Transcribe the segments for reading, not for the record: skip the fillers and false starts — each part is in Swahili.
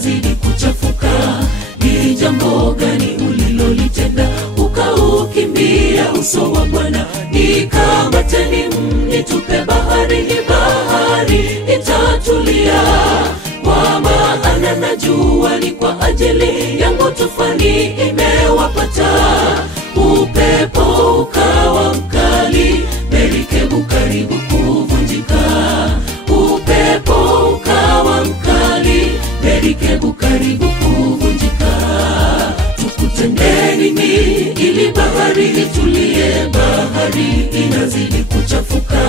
inazidi kuchafuka. Ni jambo gani ulilolitenda ukaukimbia uso wa Bwana? Nikamateni mnitupe baharini, bahari itatulia. Kwa maana najua ni kwa ajili yangu tufani imewapata. Upepo ukawa mkali, merikebu karibu kuvunjika. Upepo ukawa mkali, merikebu karibu kuvunjika. Tukutendeni nini ili bahari itulie? Bahari inazidi kuchafuka.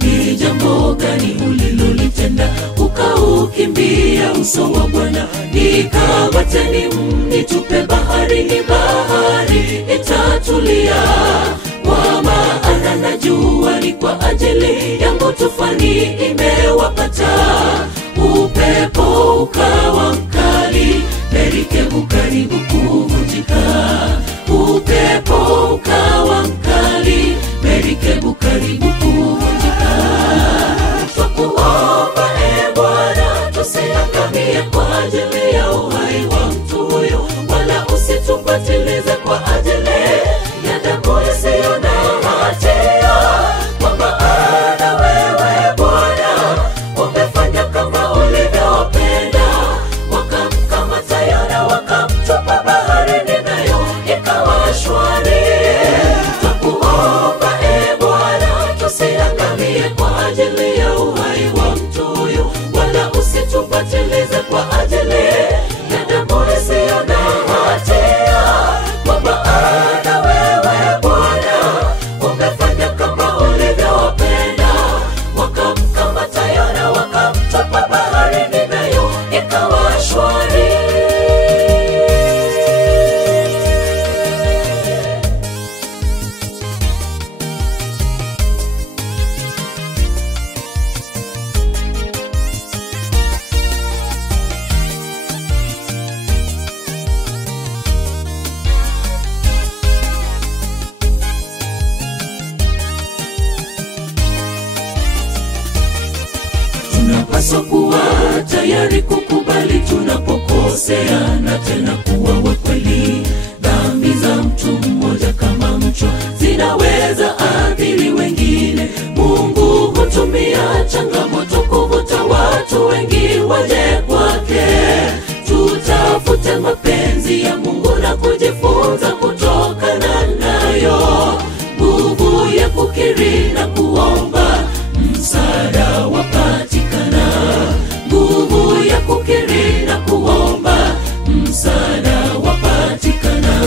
Ni jambo gani ulilolitenda ukaukimbia uso wa Bwana? Nikamateni mnitupe baharini, bahari itatulia. Kwa maana najua ni kwa ajili yangu tufani imewapata. Upepo ukawa mkali, merikebu karibu kuvunjika. Upepo ukawa mkali, merikebu karibu kuvunjika. Twakuomba Bwana, tusiangamie kwa ajili ya uhai wa mtu huyo, wala usitupatilize kwa ajili ya damu isiyo na hatia. Kwa maana wewe Bwana umefanya kama ulivyopenda, wakamkamata Yona wakamtupa baharini, nayo ikawa shwari. Twakuomba Bwana, tusiangamie kwa ajili ya uhai wa mtu huyo, wala usitupatilize kwa ajili ya damu isiyo na hatia. Kwa maana wewe Bwana umefanya kama ulivyopenda, wakamkamata Yona wakamtupa baharini, nayo ikawa shwari. Tunapaswa kuwa tayari kukubali tunapokosea, na tena kuwa wakweli. Dhambi za mtu mmoja kama mchwa zinaweza athiri wengine. Mungu hutumia changamoto kuvuta watu wengi waje kwake. Tutafute mapenzi ya Mungu na kujifunza kutokana nayo. Nguvu ya kukiri na kuomba, msaada wapatikana. Nguvu ya kukiri na kuomba, msaada wapatikana.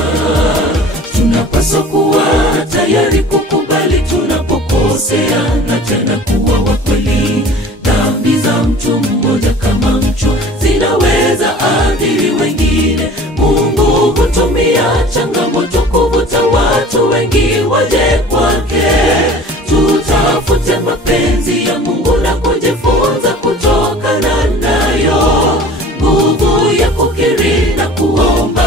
Tunapaswa kuwa tayari kukubali tunapokosea, na tena kuwa wakweli. Dhambi za mtu mmoja kama mchwa zinaweza athiri wengine. Mungu hutumia changamoto kuvuta watu wengi waje kwake. Tutafute mapenzi ya Mungu na kujifunza kutokana nayo. Nguvu ya kukiri na kuomba,